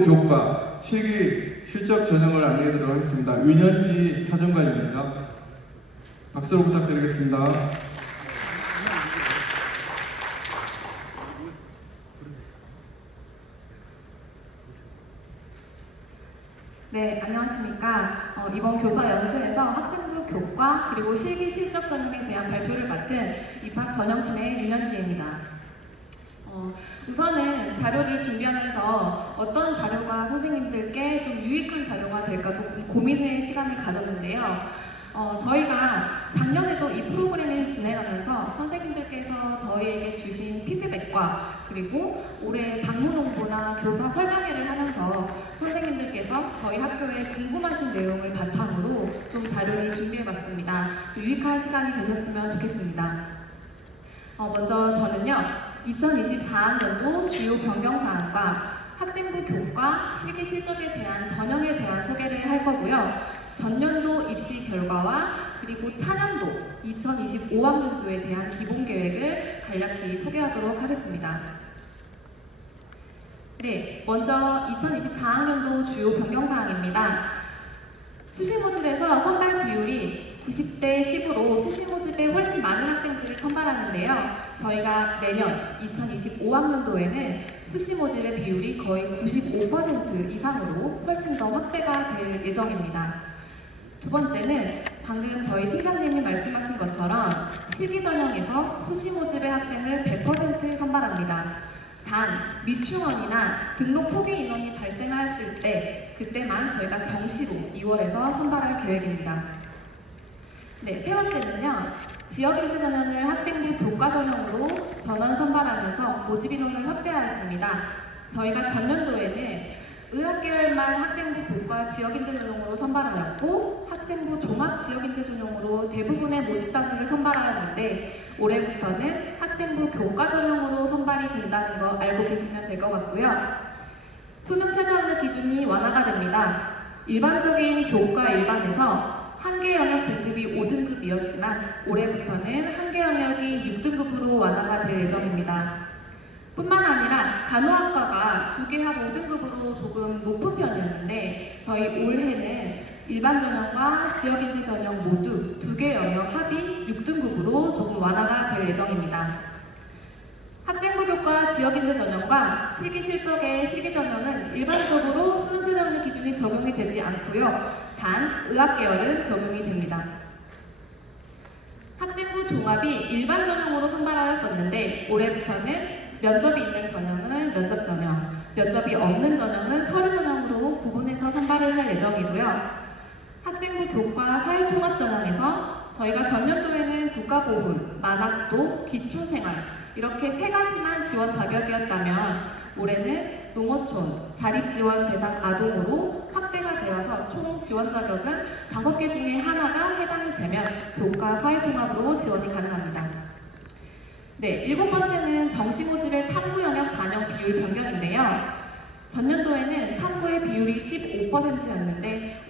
교과 실기 실적 전형을 안내하도록 하겠습니다. 윤현지 사정관입니다. 박수로 부탁드리겠습니다. 네, 안녕하십니까. 이번 교사 연수에서 학생부 교과 그리고 실기 실적 전형에 대한 발표를 맡은 입학 전형팀의 윤현지입니다. 우선은 자료를 준비하면서 어떤 자료가 선생님들께 좀 유익한 자료가 될까 조금 고민의 시간을 가졌는데요. 저희가 작년에도 이 프로그램을 진행하면서 선생님들께서 저희에게 주신 피드백과 그리고 올해 방문 홍보나 교사 설명회를 하면서 선생님들께서 저희 학교에 궁금하신 내용을 바탕으로 좀 자료를 준비해봤습니다. 유익한 시간이 되셨으면 좋겠습니다. 먼저 저는요. 2024학년도 주요 변경사항과 학생부 교과 실기 실적에 대한 전형에 대한 소개를 할 거고요. 전년도 입시 결과와 그리고 차년도 2025학년도에 대한 기본 계획을 간략히 소개하도록 하겠습니다. 네, 먼저 2024학년도 주요 변경사항입니다. 수시 모집에서 선발 비율이 90대 10으로 수시 모집에 훨씬 많은 학생들을 선발하는데요. 저희가 내년 2025학년도에는 수시 모집의 비율이 거의 95% 이상으로 훨씬 더 확대가 될 예정입니다. 두 번째는 방금 저희 팀장님이 말씀하신 것처럼 실기 전형에서 수시 모집의 학생을 100% 선발합니다. 단 미충원이나 등록 포기 인원이 발생하였을 때 그때만 저희가 정시로 2월에서 선발할 계획입니다. 네, 세 번째는요. 지역인재 전형을 학생부 교과 전형으로 전원 선발하면서 모집 인원을 확대하였습니다. 저희가 전년도에는 의학계열만 학생부 교과 지역인재 전형으로 선발하였고 학생부 종합 지역인재 전형으로 대부분의 모집 단위를 선발하였는데 올해부터는 학생부 교과 전형으로 선발이 된다는 거 알고 계시면 될 것 같고요. 수능 최저 학력 기준이 완화가 됩니다. 일반적인 교과 일반에서 한계 영역 등급이 5등급이었지만 올해부터는 한계 영역이 6등급으로 완화가 될 예정입니다. 뿐만 아니라 간호학과가 2개 합 5등급으로 조금 높은 편이었는데 저희 올해는 일반 전형과 지역인재 전형 모두 2개 영역 합이 6등급으로 조금 완화가 될 예정입니다. 학생부 교과 지역인재 전형과 실기 실적의 실기 전형은 일반적으로 수능 최저 학력 기준이 적용이 되지 않고요. 단 의학 계열은 적용이 됩니다. 학생부 종합이 일반 전형으로 선발하였었는데 올해부터는 면접이 있는 전형은 면접 전형, 면접이 없는 전형은 서류 전형으로 구분해서 선발을 할 예정이고요. 학생부 교과 사회통합 전형에서 저희가 전년도에는 국가보훈, 만학도, 기초생활 이렇게 세 가지만 지원 자격이었다면 올해는 농어촌, 자립지원 대상 아동으로 확대가 되어서 총 지원 자격은 5개 중에 하나가 해당이 되면 교과 사회통합으로 지원이 가능합니다. 네, 7번째는 정시 모집의 탐구 영역 반영 비율 변경인데요. 전년도에는 탐구의 비율이 15%였는데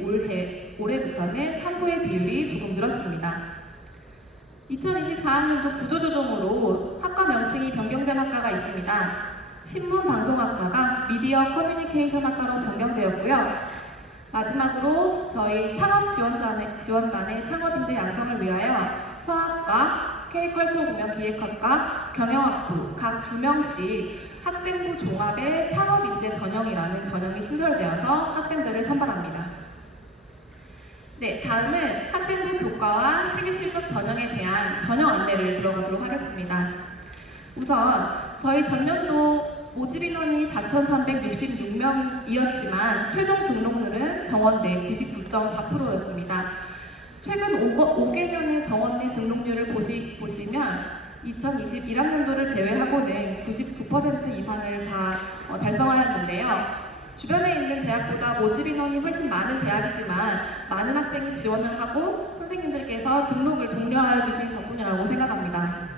올해부터는 탐구의 비율이 조금 늘었습니다. 2024학년도 구조조정으로 학과 명칭이 변경된 학과가 있습니다. 신문방송학과가 미디어 커뮤니케이션 학과로 변경되었고요. 마지막으로 저희 창업지원단의 창업인재 양성을 위하여 화학과, K컬처공연기획학과, 경영학부 각 2명씩 학생부 종합의 창업인재 전형이라는 전형이 신설되어서 학생들을 선발합니다. 네, 다음은 학생부 교과와 실기 실적 전형에 대한 전형 안내를 들어가도록 하겠습니다. 우선 저희 전년도 모집 인원이 4,366명이었지만 최종 등록률은 정원대 99.4%였습니다. 최근 5개년의 정원대 등록률을 보시면 2021학년도를 제외하고는 99% 이상을 다 달성하였는데요. 주변에 있는 대학보다 모집 인원이 훨씬 많은 대학이지만 많은 학생이 지원을 하고 선생님들께서 등록을 독려하여 주신 덕분이라고 생각합니다.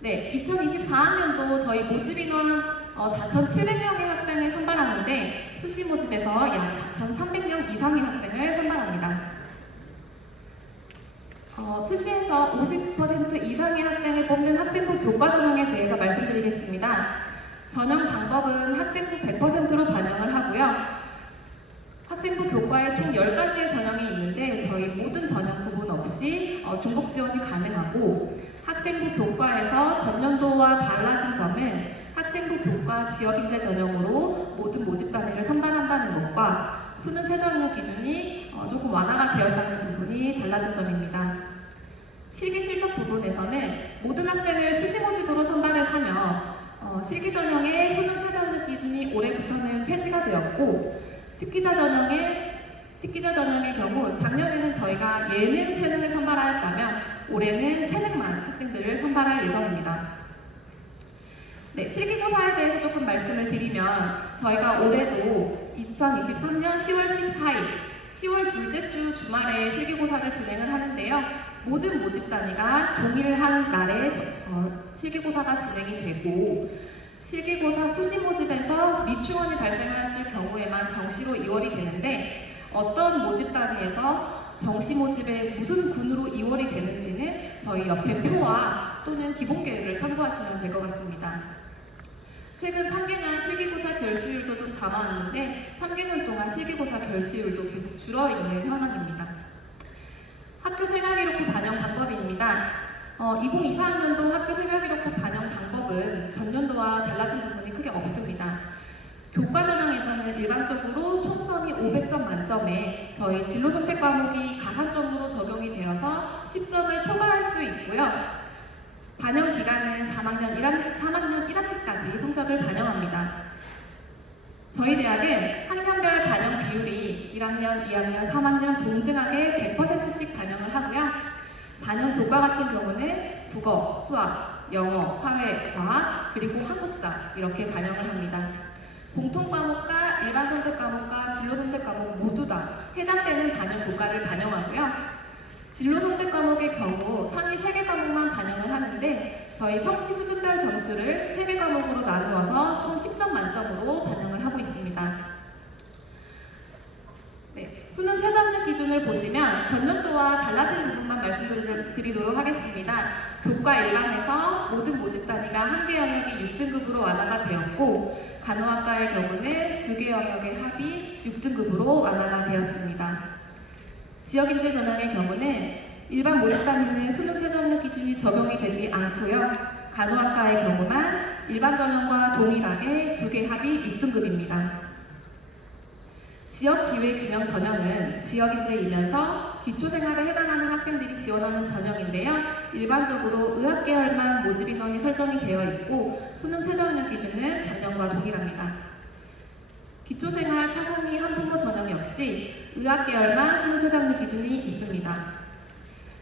네, 2024학년도 저희 모집 인원 4,700명의 학생을 선발하는데 수시 모집에서 약 4,300명 이상의 학생을 선발합니다. 수시에서 50% 이상의 학생을 뽑는 학생부 교과 전형에 대해서 말씀드리겠습니다. 전형 방법은 학생부 100%로 반영을 하고요. 학생부 교과에 총 10가지의 전형이 있는데 저희 모든 전형 구분 없이 중복 지원이 가능하고, 학생부 교과에서 전년도와 달라진 점은 학생부 교과 지역인재 전형으로 모든 모집 단위를 선발한다는 것과 수능 최저학력 기준이 조금 완화가 되었다는 부분이 달라진 점입니다. 실기 실적 부분에서는 모든 학생을 수시 모집으로 선발을 하며 실기 전형의 수능 최저학력 기준이 올해부터는 폐지가 되었고, 특기자 전형의 경우 작년에는 저희가 예능 체능을 선발하였다면 올해는 체능만 학생들을 선발할 예정입니다. 네, 실기고사에 대해서 조금 말씀을 드리면 저희가 올해도 2023년 10월 14일 10월 둘째 주 주말에 실기고사를 진행을 하는데요. 모든 모집 단위가 동일한 날에 실기고사가 진행이 되고, 실기고사 수시 모집에서 미충원이 발생하였을 경우에만 정시로 이월이 되는데, 어떤 모집 단위에서 정시 모집에 무슨 군으로 이월이 되는지는 저희 옆에 표와 또는 기본 계획을 참고하시면 될 것 같습니다. 최근 3개년 실기고사 결시율도 좀 담아왔는데 3개년 동안 실기고사 결시율도 계속 줄어있는 현황입니다. 학교 생활기록부 반영 방법입니다. 2024학년도 학교 생활기록부 반영 방법은 전년도와 달라진 부분이 크게 없습니다. 교과 전형에서는 일반적으로 총점이 500점 만점에 저희 진로 선택 과목이 가산점으로 적용이 되어서 10점을 초과할 수 있고요. 반영 기간은 3학년 1학기까지 성적을 반영합니다. 저희 대학은 학년별 반영 비율이 1학년, 2학년, 3학년 동등하게 100%씩 반영을 하고요. 반영 교과 같은 경우는 국어, 수학, 영어, 사회, 과학, 그리고 한국사 이렇게 반영을 합니다. 공통 과목과 일반 선택 과목과 진로 선택 과목 모두 다 해당되는 반영 교과를 반영하고요. 진로 선택 과목의 경우 상위 3개 과목만 반영을 하는데 저희 성취 수준별 점수를 3개 과목으로 나누어서 총 10점 만점으로 반영을 하고 있습니다. 네, 수능 최저학력 기준을 보시면 전년도와 달라진 부분만 말씀드리도록 하겠습니다. 교과 일반에서 모든 모집 단위가 1개 영역이 6등급으로 완화가 되었고, 간호학과의 경우는 2개 영역의 합이 6등급으로 완화가 되었습니다. 지역인재 전형의 경우는 일반 모집 단위는 수능 최저학력 기준이 적용이 되지 않고요. 간호학과의 경우만 일반 전형과 동일하게 2개 합이 6등급입니다. 지역기회균형 전형은 지역인재이면서 기초생활에 해당하는 학생들이 지원하는 전형인데요. 일반적으로 의학계열만 모집 인원이 설정이 되어 있고 수능 최저학력 기준은 작년과 동일합니다. 기초생활 차상위 한부모 전형 역시 의학계열만 수능 최저학력 기준이 있습니다.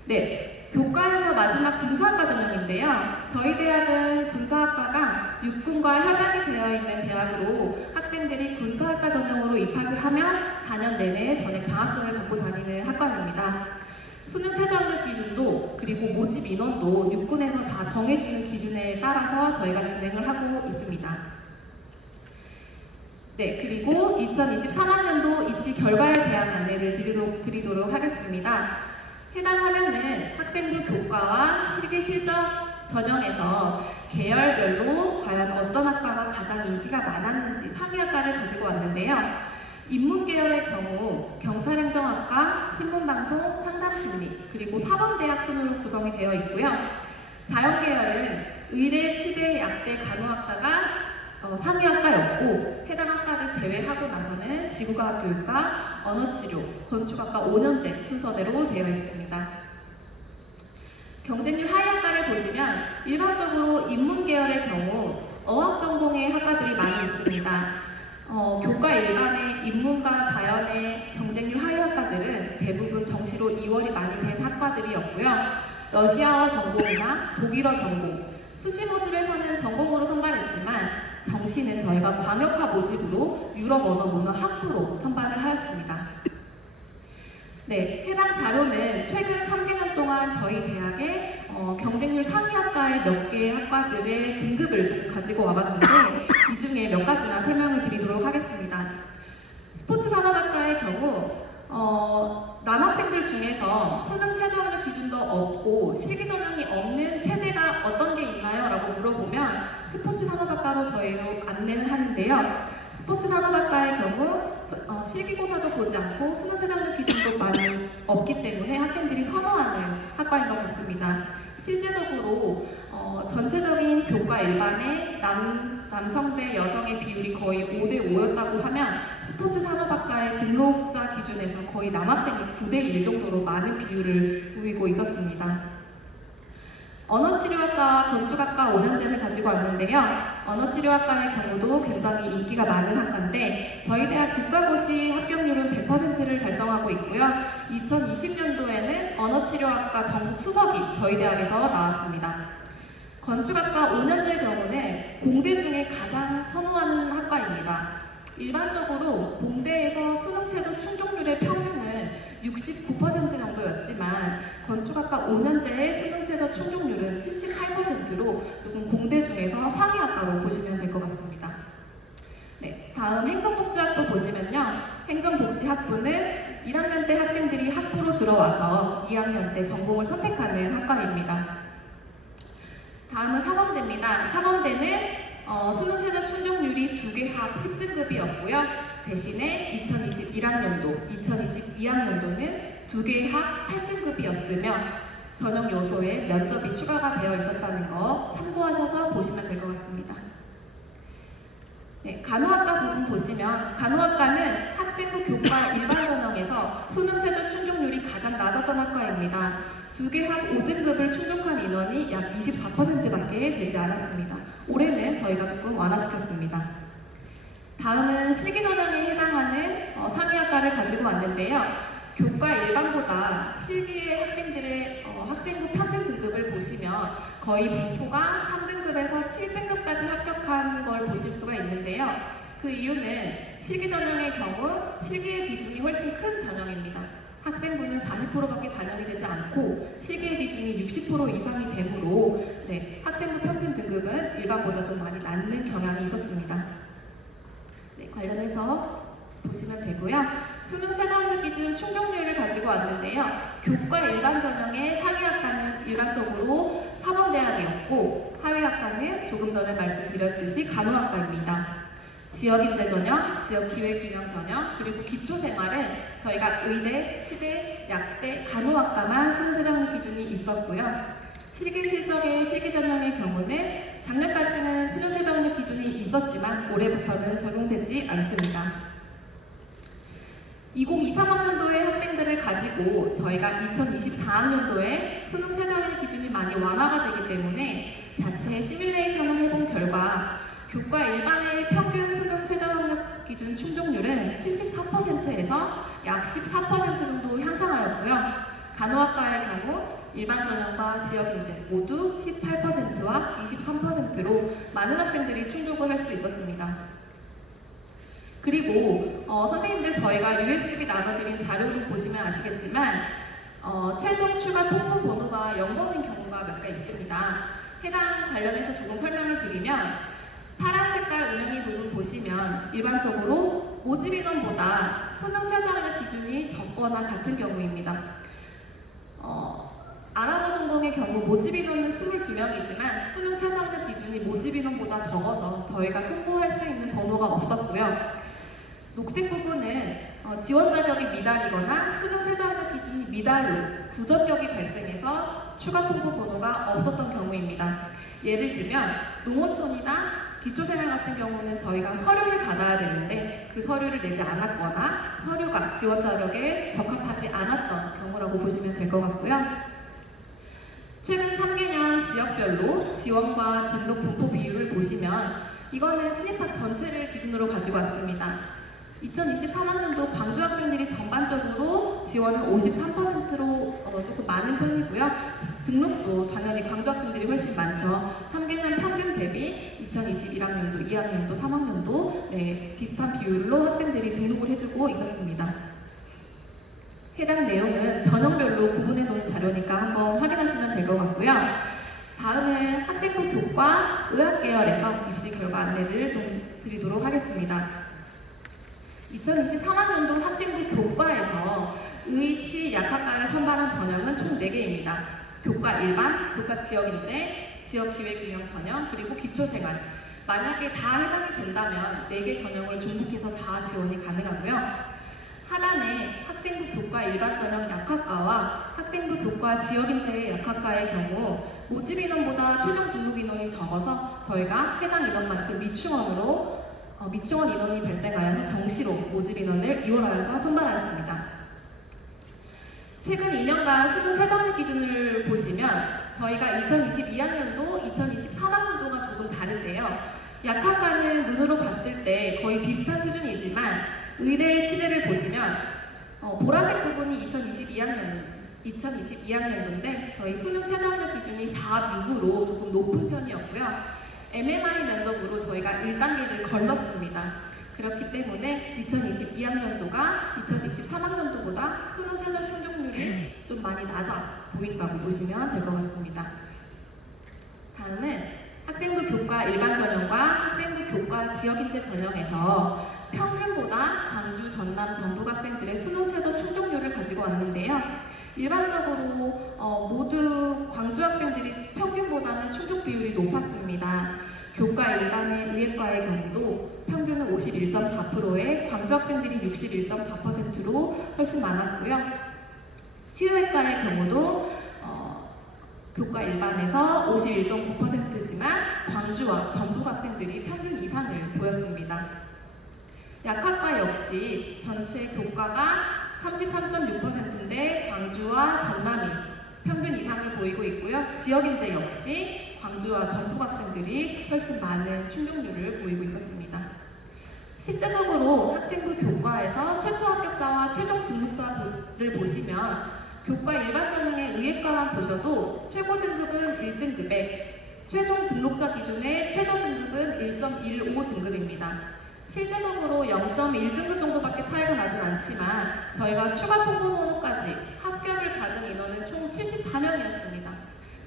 네, 교과에서 마지막 군사학과 전형인데요. 저희 대학은 군사학과가 육군과 협약이 되어 있는 대학으로 학생들이 군사학과 전형으로 입학을 하면 4년 내내 전액 장학금을 받고 다니는 학과입니다. 수능 최저학력 기준도 그리고 모집 인원도 육군에서 다 정해주는 기준에 따라서 저희가 진행을 하고 있습니다. 네, 그리고 2023학년도 입시 결과에 대한 안내를 드리도록 하겠습니다. 해당 화면은 학생부 교과와 실기 실적 전형에서 계열별로 과연 어떤 학과가 가장 인기가 많았는지 상위학과를 가지고 왔는데요. 인문계열의 경우 경찰행정학과, 신문방송, 상담심리, 그리고 사범대학 순으로 구성이 되어 있고요. 자연계열은 의대, 치대, 약대, 간호학과가 상위학과였고, 해당 학과를 제외하고 나서는 지구과학 교육과, 언어치료, 건축학과 5년제 순서대로 되어 있습니다. 경쟁률 하위학과를 보시면 일반적으로 인문계열의 경우 어학 전공의 학과들이 많이 있습니다. 교과 일반의 인문과 자연의 경쟁률 하위학과들은 대부분 정시로 2월이 많이 된 학과들이었고요. 러시아어 전공이나 독일어 전공, 수시 모집에서는 전공으로 선발했지만 정시는 저희가 광역화 모집으로 유럽 언어 문화 학부로 선발을 하였습니다. 네, 해당 자료는 최근 3개년 동안 저희 대학의 경쟁률 상위 학과의 몇 개의 학과들의 등급을 가지고 와봤는데 이 중에 몇 가지만 설명을 드리도록 하겠습니다. 스포츠산업학과의 경우 남학생들 중에서 수능 최저학력 기준도 없고 실기 전형이 없는 체대가 어떤 게 있나요? 라고 물어보면 스포츠 스포츠 산업학과로 저희로 안내는 하는데요. 스포츠 산업학과의 경우 실기고사도 보지 않고 수능 최저학력 기준도 많이 없기 때문에 학생들이 선호하는 학과인 것 같습니다. 실제적으로 전체적인 교과 일반의 남성 대 여성의 비율이 거의 5대 5였다고 하면 스포츠 산업학과의 등록자 기준에서 거의 남학생이 9대 1 정도로 많은 비율을 보이고 있었습니다. 언어치료학과, 건축학과 5년제를 가지고 왔는데요. 언어치료학과의 경우도 굉장히 인기가 많은 학과인데 저희 대학 국가고시 합격률은 100%를 달성하고 있고요. 2020년도에는 언어치료학과 전국 수석이 저희 대학에서 나왔습니다. 건축학과 5년제의 경우는 공대 중에 가장 선호하는 학과입니다. 일반적으로 공대에서 수능 최저 충족률의 평균은 69% 정도였지만 건축학과 5년제의 수능 최저 충족률은 78%로 조금 공대 중에서 상위 학과로 보시면 될 것 같습니다. 네, 다음 행정복지학부 보시면요. 행정복지학부는 1학년 때 학생들이 학부로 들어와서 2학년 때 전공을 선택하는 학과입니다. 다음은 사범대입니다. 사범대는 수능 최저 충족률이 2개 합 10등급이었고요. 대신에 2021학년도, 2022학년도는 2개 합 8등급이었으며 전형 요소에 면접이 추가가 되어 있었다는 거 참고하셔서 보시면 될 것 같습니다. 네, 간호학과 부분 보시면 간호학과는 학생부 교과 일반 전형에서 수능 최저 충족률이 가장 낮았던 학과입니다. 2개 합 5등급을 충족한 인원이 약 24%밖에 되지 않았습니다. 올해는 저희가 조금 완화시켰습니다. 다음은 실기전형에 해당하는 상위학과를 가지고 왔는데요. 교과 일반보다 실기의 학생들의 학생부 평균 등급을 보시면 거의 분포가 3등급에서 7등급까지 합격한 걸 보실 수가 있는데요. 그 이유는 실기전형의 경우 실기의 비중이 훨씬 큰 전형입니다. 학생부는 40%밖에 반영이 되지 않고 실기의 비중이 60% 이상이 되므로 학생부 평균 등급은 일반보다 좀 많이 낮는 경향이 있었습니다. 관련해서 보시면 되고요. 수능 최저학력 기준 충족률을 가지고 왔는데요. 교과 일반 전형의 상위학과는 일반적으로 사범대학이었고 하위학과는 조금 전에 말씀드렸듯이 간호학과입니다. 지역인재 전형, 지역기회균형 전형, 그리고 기초생활은 저희가 의대, 치대, 약대, 간호학과만 수능 최저학력 기준이 있었고요. 실기실적의 실기전형의 경우는 작년까지는 수능 최저학력 기준이 있었지만 올해부터는 적용되지 않습니다. 2023학년도의 학생들을 가지고 저희가 2024학년도에 수능 최저학력 기준이 많이 완화가 되기 때문에 자체 시뮬레이션을 해본 결과 교과 일반의 평균 수능 최저학력 기준 충족률은 74%에서 약 14% 정도 향상하였고요. 간호학과의 경우 일반 전형과 지역인재 모두 18%와 23%로 많은 학생들이 충족을 할 수 있었습니다. 그리고 선생님들 저희가 USB 나눠드린 자료를 보시면 아시겠지만 최종 추가 통보 번호가 0번인 경우가 몇 개 있습니다. 해당 관련해서 조금 설명을 드리면 파란 색깔 은행이 부분 보시면 일반적으로 모집 인원보다 수능 최저학력 기준이 적거나 같은 경우입니다. 아랍어 전공의 경우 모집 인원은 22명이지만 수능 최저학력 기준이 모집 인원보다 적어서 저희가 통보할 수 있는 번호가 없었고요. 녹색 부분은 지원 자격이 미달이거나 수능 최저학력 기준이 미달로 부적격이 발생해서 추가 통보 번호가 없었던 경우입니다. 예를 들면 농어촌이나 기초생활 같은 경우는 저희가 서류를 받아야 되는데 그 서류를 내지 않았거나 서류가 지원 자격에 적합하지 않았던 경우라고 보시면 될 것 같고요. 최근 3개년 지역별로 지원과 등록 분포 비율을 보시면 이거는 신입학 전체를 기준으로 가지고 왔습니다. 2023학년도 광주 학생들이 전반적으로 지원은 53%로 조금 많은 편이고요. 등록도 당연히 광주 학생들이 훨씬 많죠. 3개년 평균 대비 2021학년도, 2학년도, 3학년도 비슷한 비율로 학생들이 등록을 해주고 있었습니다. 해당 내용은 전형별로 구분해 놓은 자료니까 한번 확인하시면 될 것 같고요. 다음은 학생부 교과 의학 계열에서 입시 결과 안내를 좀 드리도록 하겠습니다. 2023학년도 학생부 교과에서 의, 치, 약학과를 선발한 전형은 총 4개입니다. 교과 일반, 교과 지역인재, 지역기회균형 전형, 그리고 기초생활. 만약에 다 해당이 된다면 4개 전형을 중복해서 다 지원이 가능하고요. 하단에 학생부 교과 일반 전형 약학과와 학생부 교과 지역인재 약학과의 경우 모집 인원보다 최종 등록 인원이 적어서 저희가 해당 인원만큼 미충원 인원이 발생하여서 정시로 모집 인원을 이원하여서 선발하였습니다. 최근 2년간 수능 최저학력 기준을 보시면 저희가 2022학년도, 2023학년도가 조금 다른데요. 약학과는 눈으로 봤을 때 거의 비슷한 수준이지만 의대 치대를 보시면 보라색 부분이 2022학년도인데 저희 수능 최저학력 기준이 4.6으로 조금 높은 편이었고요. MMI 면접으로 저희가 1단계를 걸렀습니다. 그렇기 때문에 2022학년도가 2023학년도보다 수능 최저 충족률이 좀 많이 낮아 보인다고 보시면 될 것 같습니다. 다음은 학생부 교과 일반 전형과 학생부 교과 지역인재 전형에서 평균보다 광주, 전남, 전북 학생들의 수능 최저 충족률을 가지고 왔는데요. 일반적으로 모두 광주 학생들이 평균보다는 충족 비율이 높았습니다. 교과 일반의 의예과의 경우도 평균은 51.4%에 광주 학생들이 61.4%로 훨씬 많았고요. 치의학과의 경우도 교과 일반에서 51.9%지만 광주와 전북 학생들이 평균 이상을 보였습니다. 약학과 역시 전체 교과가 33.6%인데 광주와 전남이 평균 이상을 보이고 있고요. 지역인재 역시 광주와 전북 학생들이 훨씬 많은 충족률을 보이고 있었습니다. 실제적으로 학생부 교과에서 최초 합격자와 최종 등록자를 보시면 교과 일반 전형의 의예과만 보셔도 최고 등급은 1등급에 최종 등록자 기준의 최저 등급은 1.15 등급입니다. 실제적으로 0.1등급 정도밖에 차이가 나진 않지만 저희가 추가 통보 번호까지 합격을 받은 인원은 총 74명이었습니다.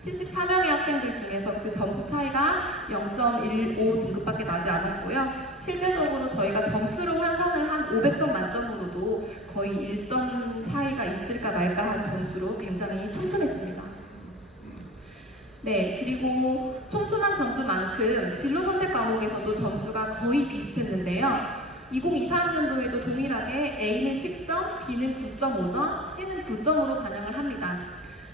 74명의 학생들 중에서 그 점수 차이가 0.15 등급밖에 나지 않았고요. 실제적으로 저희가 점수를 환산을 한 500점 만점으로도 거의 1점 차이가 있을까 말까 한 점수로 굉장히 촘촘했습니다. 네, 그리고 촘촘한 점수만큼 진로 선택 과목에서도 점수가 거의 비슷했는데요. 2024학년도에도 동일하게 A는 10점, B는 9.5점, C는 9점으로 반영을 합니다.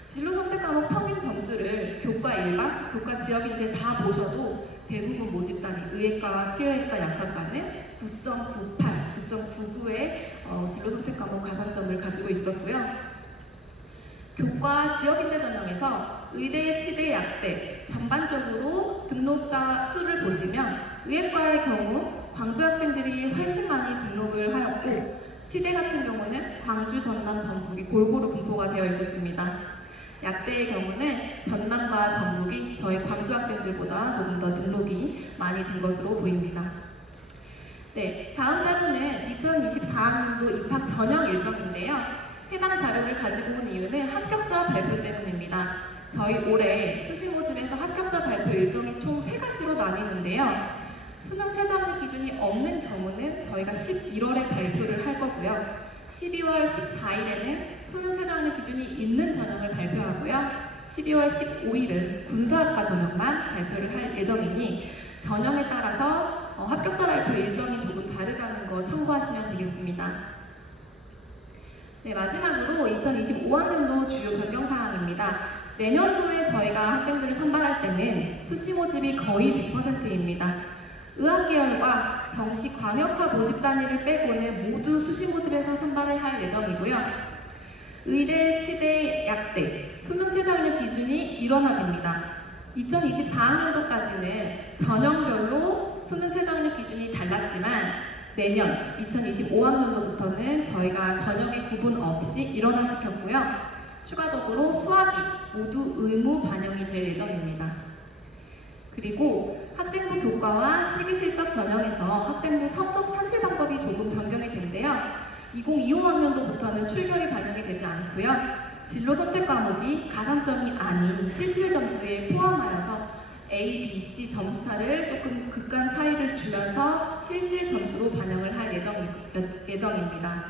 진로 선택 과목 평균 점수를 교과 일반, 교과 지역인재 다 보셔도 대부분 모집단이 의예과, 치의학과, 약학과는 9.98, 9.99의 진로 선택 과목 가산점을 가지고 있었고요. 교과 지역인재 전형에서 의대, 치대, 약대 전반적으로 등록자 수를 보시면 의예과의 경우 광주 학생들이 훨씬 많이 등록을 하였고 치대 같은 경우는 광주, 전남, 전북이 골고루 분포가 되어 있었습니다. 약대의 경우는 전남과 전북이 저희 광주 학생들보다 조금 더 등록이 많이 된 것으로 보입니다. 네, 다음 자료는 2024학년도 입학 전형 일정인데요. 해당 자료를 가지고 온 이유는 합격자 발표 때문입니다. 저희 올해 수시 모집에서 합격자 발표 일정이 총 3가지로 나뉘는데요. 수능 최저학력 기준이 없는 경우는 저희가 11월에 발표를 할 거고요. 12월 14일에는 수능 최저학력 기준이 있는 전형을 발표하고요. 12월 15일은 군사학과 전형만 발표를 할 예정이니 전형에 따라서 합격자 발표 일정이 조금 다르다는 거 참고하시면 되겠습니다. 네, 마지막으로 2025학년도 주요 변경사항입니다. 내년도에 저희가 학생들을 선발할 때는 수시 모집이 거의 100%입니다. 의학계열과 정시 광역화 모집 단위를 빼고는 모두 수시 모집에서 선발을 할 예정이고요. 의대, 치대, 약대, 수능 최저학력 기준이 일원화됩니다. 2024학년도까지는 전형별로 수능 최저학력 기준이 달랐지만 내년 2025학년도부터는 저희가 전형의 구분 없이 일원화시켰고요. 추가적으로 수학이 모두 의무 반영이 될 예정입니다. 그리고 학생부 교과와 실기실적 전형에서 학생부 성적 산출 방법이 조금 변경이 된대요. 2025학년도부터는 출결이 반영이 되지 않고요. 진로 선택 과목이 가산점이 아닌 실질 점수에 포함하여서 A, B, C 점수차를 조금 극간 차이를 주면서 실질 점수로 반영을 할 예정입니다.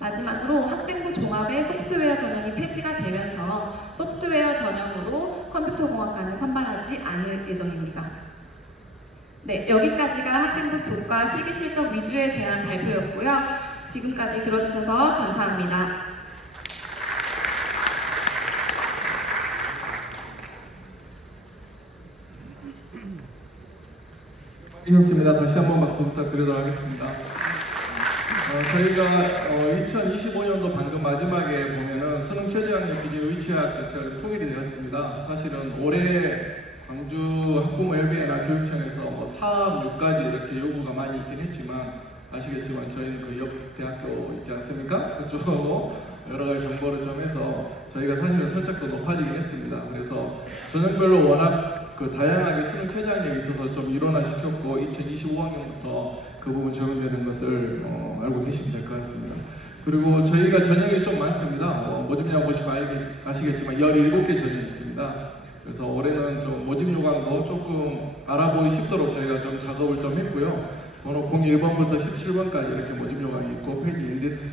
마지막으로 학생부 종합의 소프트웨어 전형이 폐지가 되면서 소프트웨어 전형으로 컴퓨터공학과는 선발하지 않을 예정입니다. 네, 여기까지가 학생부 교과 실기 실적 위주에 대한 발표였고요. 지금까지 들어주셔서 감사합니다. 이었습니다. 다시 한번 박수 부탁드리도록 하겠습니다. 저희가 2025년도 방금 마지막에 보면은 수능 최저학력 기준 의치학 자체가 통일이 되었습니다. 사실은 올해 광주 학부모협의회나 교육청에서 4, 6까지 이렇게 요구가 많이 있긴 했지만 아시겠지만 저희는 그 옆 대학교 있지 않습니까? 그쪽 여러 가지 정보를 좀 해서 저희가 사실은 설정도 높아지긴 했습니다. 그래서 전형별로 워낙 그 다양하게 수능 최저학력이 있어서 좀 일원화시켰고 2025학년부터 그 부분 적용되는 것을 알고 계시면 될 것 같습니다. 그리고 저희가 전형이 좀 많습니다. 모집요강 보시면 아시겠지만 17개 전형이 있습니다. 그래서 올해는 좀 모집 요강도 조금 알아보기 쉽도록 저희가 좀 작업을 좀 했고요. 번호 01번부터 17번까지 이렇게 모집 요강이 있고 페이지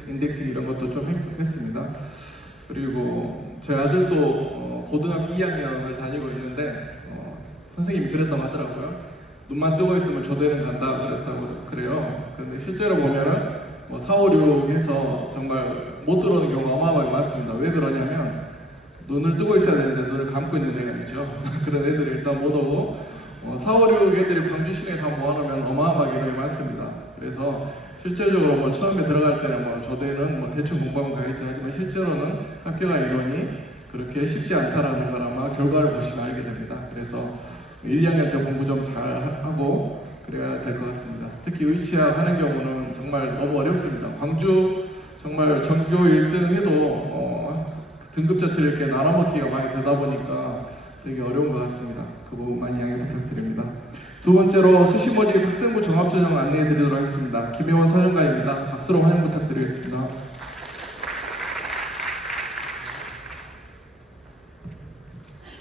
인덱스 이런 것도 좀 했습니다. 그리고 제 아들도 고등학교 2학년을 다니고 있는데 선생님이 그랬다고 하더라고요. 눈만 뜨고 있으면 조대는 간다 그랬다고 그래요. 근데 실제로 보면은 4, 5, 6 해서 정말 못 들어오는 경우가 어마어마하게 많습니다. 왜 그러냐면 눈을 뜨고 있어야 되는데 눈을 감고 있는 애가 있죠. 그런 애들이 일단 못 오고 4, 5, 6 애들이 광주 시내에 다 모아놓으면 어마어마하게 인원이 많습니다. 그래서 실제적으로 처음에 들어갈 때는 조대는 대충 공부하면 가겠죠. 하지만 실제로는 합격할 인원이 그렇게 쉽지 않다라는 걸 아마 결과를 보시면 알게 됩니다. 그래서 1, 2학년 때 공부 좀 잘 하고 그래야 될 것 같습니다. 특히 의치학 하는 경우는 정말 너무 어렵습니다. 광주 정말 전교 1등 해도 등급 자체를 이렇게 나눠먹기가 많이 되다 보니까 되게 어려운 것 같습니다. 그 부분 많이 양해 부탁드립니다. 두 번째로 수시 모집 학생부 종합전형 안내해 드리도록 하겠습니다. 김혜원 사정관입니다. 박수로 환영 부탁드리겠습니다.